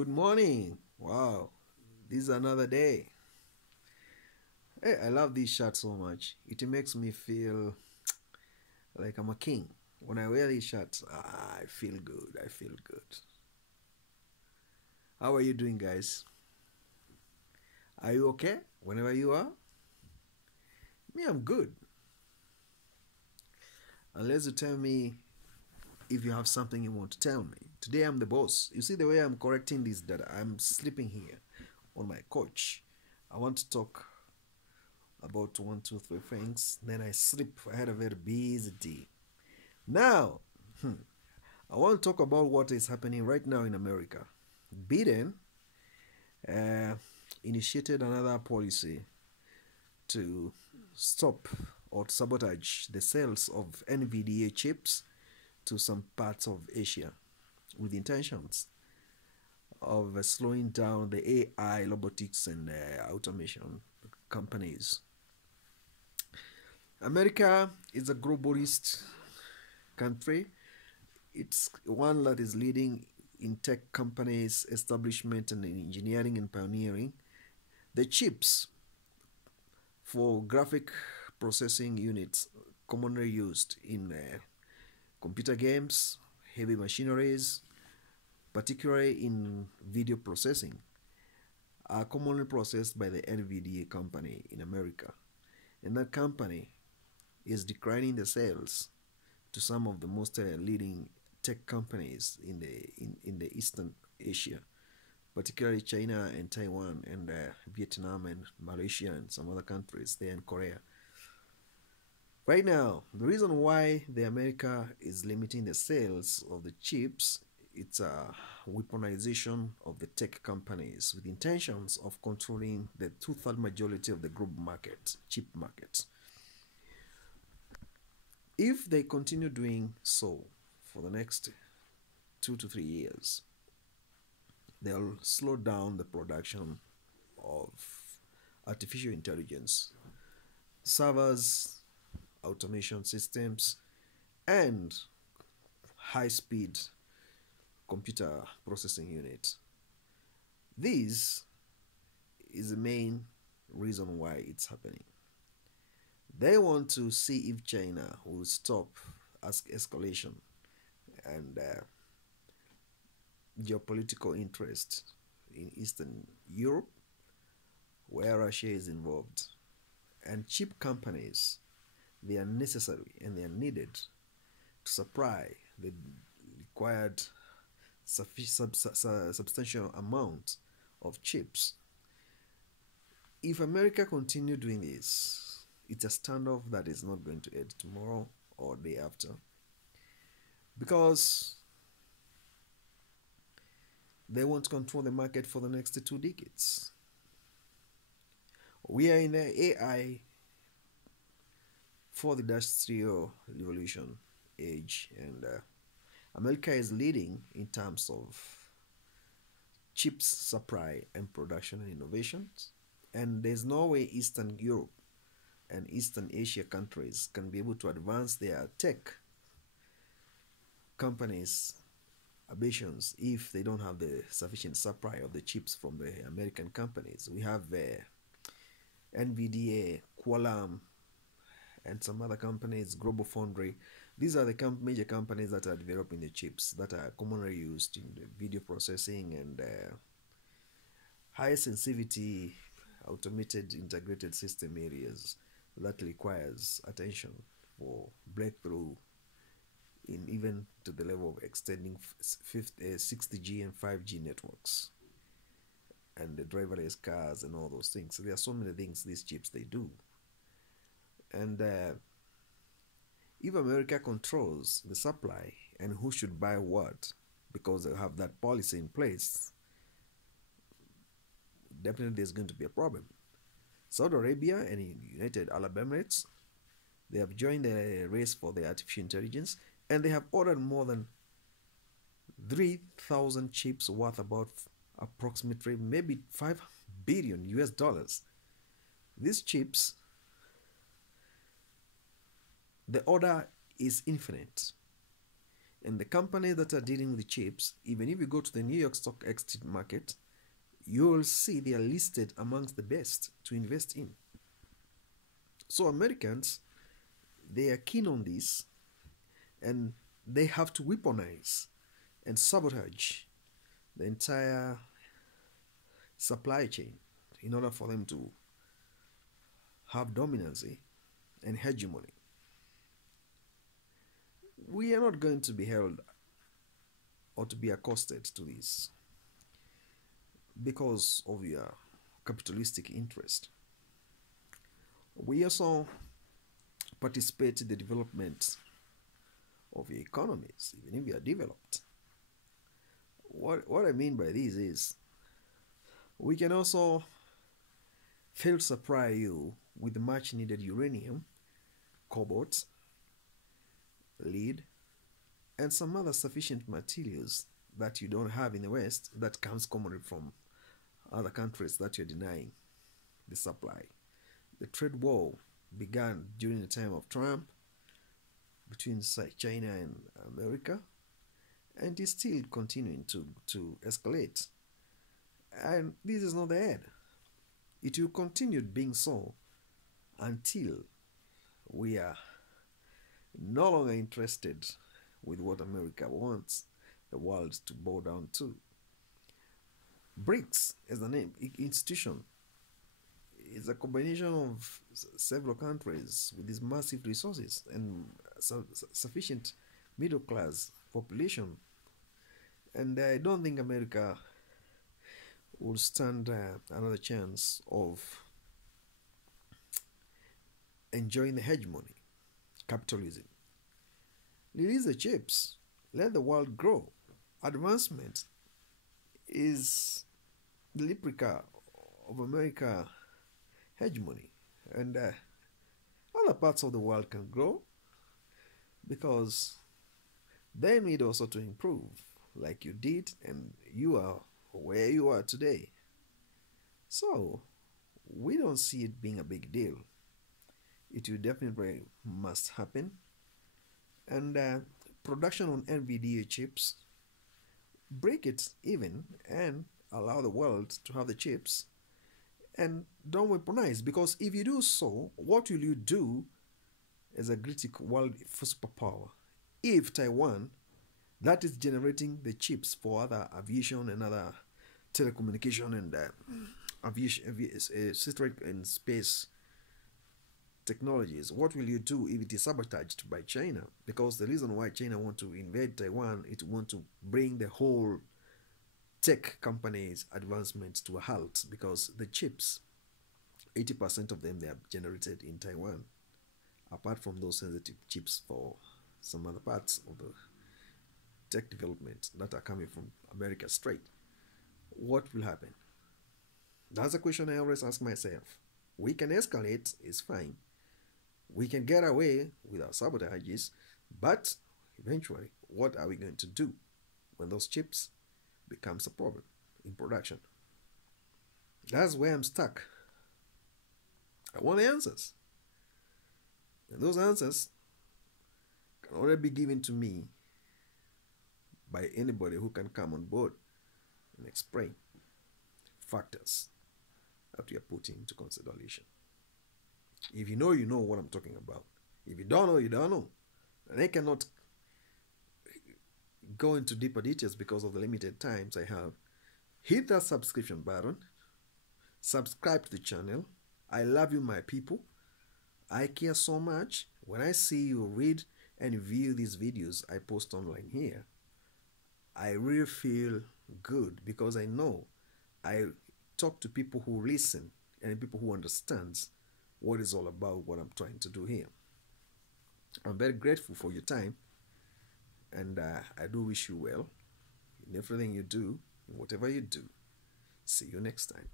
Good morning. Wow, this is another day. Hey, I love this shirt so much. It makes me feel like I'm a king. When I wear these shirts, I feel good. I feel good. How are you doing, guys? Are you okay? Whenever you are? Me, I'm good. Unless you tell me if you have something you want to tell me. Today I'm the boss. You see the way I'm correcting this that I'm sleeping here on my couch. I want to talk about one, two, three things. Then I sleep. I had a very busy day. Now, I want to talk about what is happening right now in America. Biden uh, initiated another policy to stop or sabotage the sales of NVDA chips to some parts of Asia with intentions of slowing down the AI, robotics, and automation companies. America is a globalist country. It's one that is leading in tech companies, establishment, and in engineering and pioneering. The chips for graphic processing units commonly used in computer games, heavy machineries, particularly in video processing, are commonly processed by the NVDA company in America. And that company is declining the sales to some of the most leading tech companies in the Eastern Asia, particularly China and Taiwan and Vietnam and Malaysia and some other countries there in Korea. Right now, the reason why the America is limiting the sales of the chips, it's a weaponization of the tech companies with intentions of controlling the two-third majority of the global market, chip market. If they continue doing so for the next 2 to 3 years, they'll slow down the production of artificial intelligence, servers, automation systems, and high speed computer processing unit. This is the main reason why it's happening. They want to see if China will stop escalation and geopolitical interest in Eastern Europe, where Russia is involved. And chip companies, they are necessary and they are needed to supply the required substantial amount of chips. If America continue doing this, it's a standoff that is not going to end tomorrow or day after, because they want to control the market for the next 2 decades. We are in the AI for the industrial revolution age, and America is leading in terms of chips supply and production and innovations. And there's no way Eastern Europe and Eastern Asia countries can be able to advance their tech companies' ambitions if they don't have the sufficient supply of the chips from the American companies. We have NVDA, Qualcomm, and some other companies, Global Foundry. These are the major companies that are developing the chips that are commonly used in the video processing and high sensitivity automated integrated system areas that requires attention for breakthrough in even to the level of extending 60G and 5G networks and the driverless cars and all those things. So there are so many things these chips they do. And if America controls the supply and who should buy what, because they have that policy in place, definitely there's going to be a problem. Saudi Arabia and United Arab Emirates, they have joined the race for the artificial intelligence, and they have ordered more than 3,000 chips worth about approximately maybe $5 billion US. These chips, the order is infinite. And the companies that are dealing with the chips, even if you go to the New York Stock Exchange market, you will see they are listed amongst the best to invest in. So Americans, they are keen on this, and they have to weaponize and sabotage the entire supply chain in order for them to have dominancy and hegemony. We are not going to be held or to be accosted to this because of your capitalistic interest. We also participate in the development of your economies, even if you are developed. What I mean by this is we can also fail to supply you with the much needed uranium, cobalt, lead, and some other sufficient materials that you don't have in the West that comes commonly from other countries that you're denying the supply. The trade war began during the time of Trump between China and America, and is still continuing to escalate. And this is not the end. It will continue being so until we are no longer interested with what America wants the world to bow down to. BRICS is the name, institution. It's a combination of several countries with these massive resources and sufficient middle class population. And I don't think America will stand another chance of enjoying the hegemony, capitalism. Release the chips, let the world grow. Advancement is the replica of America hegemony, and other parts of the world can grow because they need also to improve like you did, and you are where you are today. So we don't see it being a big deal. It will definitely must happen. And production on NVIDIA chips, break it even and allow the world to have the chips, and don't weaponize, because if you do so, what will you do as a great world superpower if Taiwan, that is generating the chips for other aviation and other telecommunication and satellite and space technologies, what will you do if it is sabotaged by China? Because the reason why China want to invade Taiwan, it want to bring the whole tech companies' advancements to a halt, because the chips, 80% of them, they are generated in Taiwan, apart from those sensitive chips for some other parts of the tech development that are coming from America straight. What will happen? That's a question I always ask myself. We can escalate, it's fine. We can get away with our sabotages, but eventually, what are we going to do when those chips becomes a problem in production? That's where I'm stuck. I want answers. And those answers can only be given to me by anybody who can come on board and explain factors that we are putting into consideration. If you know, you know what I'm talking about. If you don't know, you don't know. And I cannot go into deeper details because of the limited times I have. Hit that subscription button. Subscribe to the channel. I love you, my people. I care so much. When I see you read and view these videos I post online here, I really feel good, because I know I talk to people who listen and people who understand what is all about what I'm trying to do here. I'm very grateful for your time, and I do wish you well in everything you do, in whatever you do. See you next time.